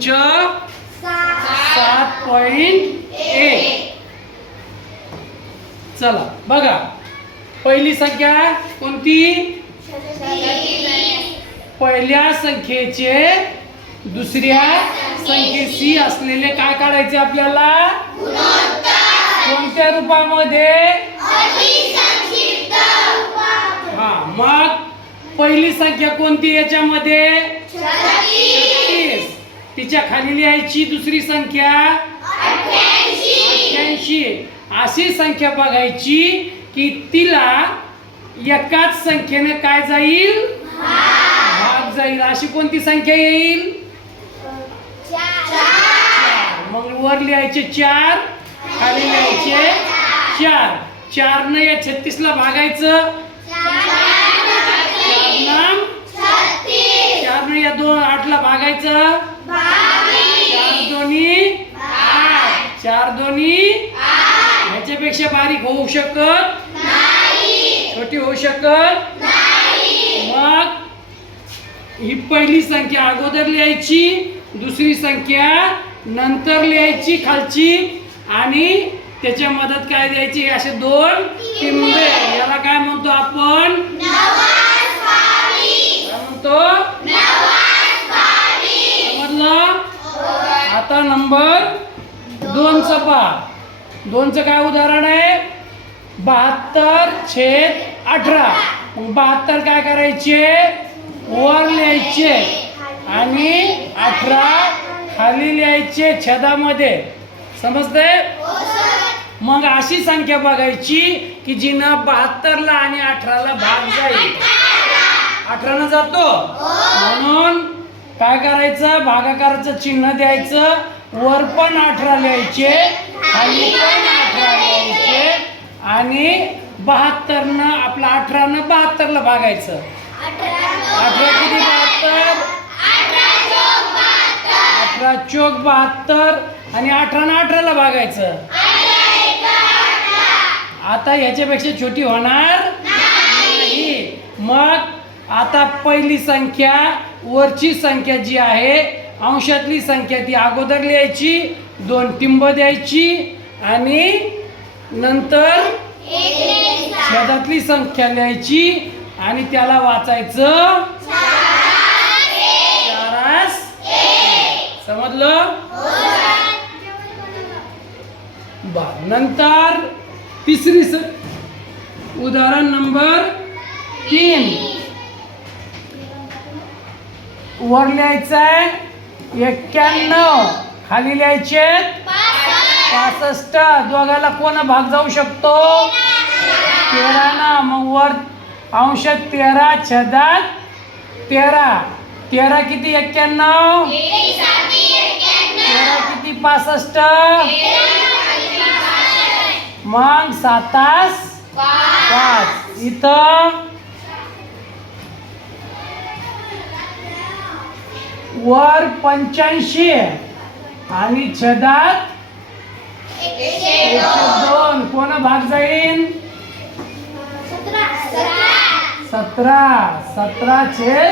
उंच 7.1. चला बघा, पहिली संख्या कोणती? पहिल्या संख्येचे दुसऱ्या संख्येशी असलेले काय काढायचे आपल्याला? कोणत्या रूपामध्ये? हा, मग पहिली संख्या कोणती याच्यामध्ये? 36. तिच्या खाली लिहायची दुसरी संख्या 88. अशी संख्या बघायची की तिला एकाच संख्येने काय जाईल? भाग जाईल. अशी कोणती संख्या येईल? मग वर लिहायचे 4, खाली लिहायचे 4. 4 न या 36 ला भागायचं. 4 न या 8 ला भागायचं. 4 दोन्ही 8. 4 दोन्ही ह्याच्यापेक्षा बारीक होऊ शकत नाही, छोटी होऊ शकत नाही. मग ही पहिली संख्या अगोदर लिहायची, दुसरी संख्या नंतर लिहायची खालची, आणि त्याच्या मदत काय द्यायची? असे 2 टिंबे. याला काय म्हणतो आपण? काय म्हणतो? समजलं? आता नंबर 2 चं पहा. 2 चं काय उदाहरण आहे? 72/18. मग 72 काय करायचे? वर लिहायचे आणि 18 खाली लिहायचे छेदामध्ये. समजते? मग अशी संख्या बघायची की जिनं 72 ला आणि 18 ला भाग जाईल. 18 न जातो म्हणून काय करायचं? भागाकाराचं चिन्ह द्यायचं. वर पण 18 लिहायचे, खाली पण 18 लिहायचे, आणि 72 न आपला 18 न 72 ला भागायचं. 18 किती? 72. 18 चोक 72, आणि 18 न 18 ला भागायचं. आता ह्याच्यापेक्षा छोटी होणार नाही. मग आता पहिली संख्या, वरची संख्या जी आहे अंशातली संख्या, ती अगोदर लिहायची, 2 टिंब द्यायची, आणि नंतर छेदातली संख्या लिहायची आणि त्याला वाचायचं 4. समजलं? नंतर तिसरी उदाहरण नंबर 3. वर लिहायचंय 91, खाली लिहायचे 65. दोघाला कोण भाग जाऊ शकतो? 13 ना. मग वर अंशात 13 छेदात 13. 13 किती? 91. 13 किती? 65. मग 7 5. इथं वर 85 आणि छेदात 102. कोण भाग जाईल? 17. 17 छेद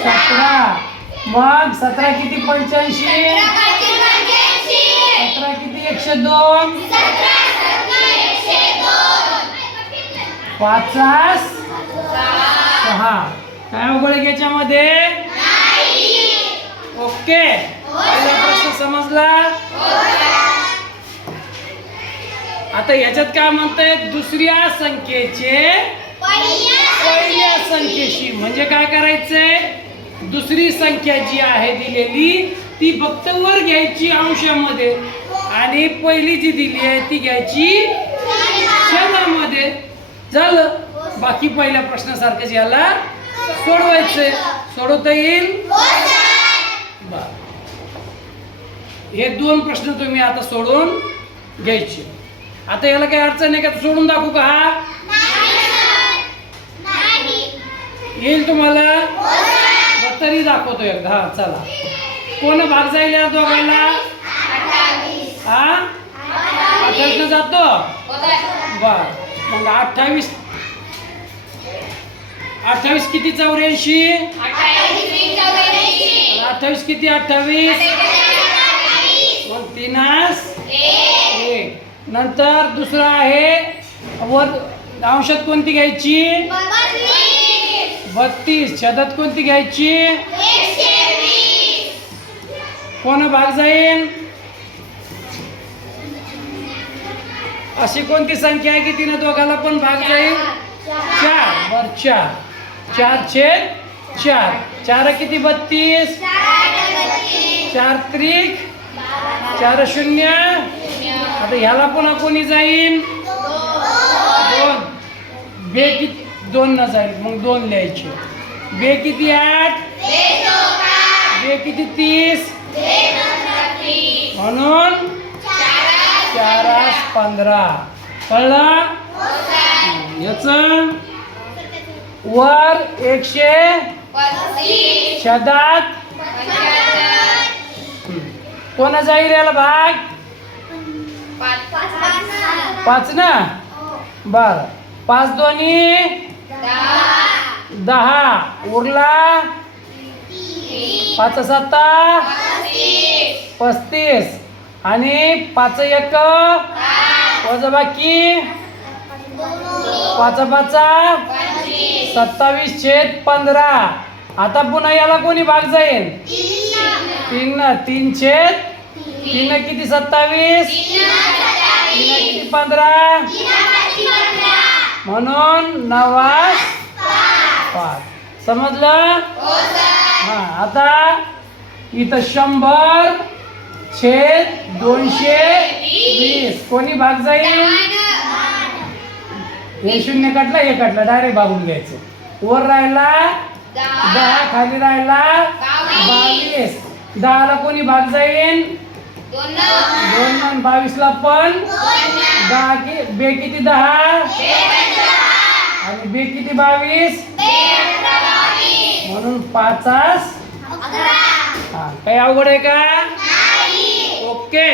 17. मग 17 किती? 85. 17 किती? 102. 5 6. काय अवघड आहे याच्यामध्ये? ओके, पहिला प्रश्न समजला? आता याच्यात काय म्हणतंय? दुसऱ्या संख्येचे पहिल्या संख्येशी, म्हणजे काय करायचंय? दुसरी संख्या जी आहे दिलेली ती फक्त वर घ्यायची अंशामध्ये, आणि पहिली जी दिली आहे ती घ्यायची छेदामध्ये. झालं. बाकी पहिल्या प्रश्नासारखंच याला सोडवायचंय. सोडवता येईल? हे 2 प्रश्न तुम्ही आता सोडून घ्यायचे. आता याला काही अडचण आहे का? सोडून दाखवू का? येईल तुम्हाला? तरी दाखवतो एकदा. हा, चला. कोण भाग जाईल या दोघांना? 28 न जातो. बर, मग 28 28 किती? 84. 28 किती 28? मग 3 1. नंतर दुसरा आहे वर अंशात कोणती घ्यायची? 32. छेदात कोणती घ्यायची? कोण भाग जाईल? अशी कोणती संख्या आहे की तिने दोघाला पण भाग जाईल? 4. बर 4. 4/4. 4 किती 32? 4 त्रिक 4 0. आता ह्याला पुन्हा कोणी जाईल? 2. बे किती 2 न जाईल मग 2 लिहायचे. बे किती 8? बे किती 30? म्हणून 4 15. कळलं? याच वर 100 छेदात कोणा जाईल याला भाग? 5 ना. बर 5 दोन्ही 10. उरला 5 7 35. आणि 5 1 वजाबाकी 5 5 27/15. आता पुन्हा याला कोणी भाग जाईल? 3 ना. 3/3 किती 27? 3 किती 15? म्हणून 9 5. समजलं? हा. आता इथं 100/220 कोणी भाग जाईल? हे 0 काढला हे काढला डायरेक्ट भागून घ्यायचं. वर राहिला 10 खाली राहिला 22. 10 ला कोणी भाग जाईल? 2 22 पण 10 की बे किती 10 आणि बे किती 22 म्हणून 5 हा. काही अवघड आहे का? ओके.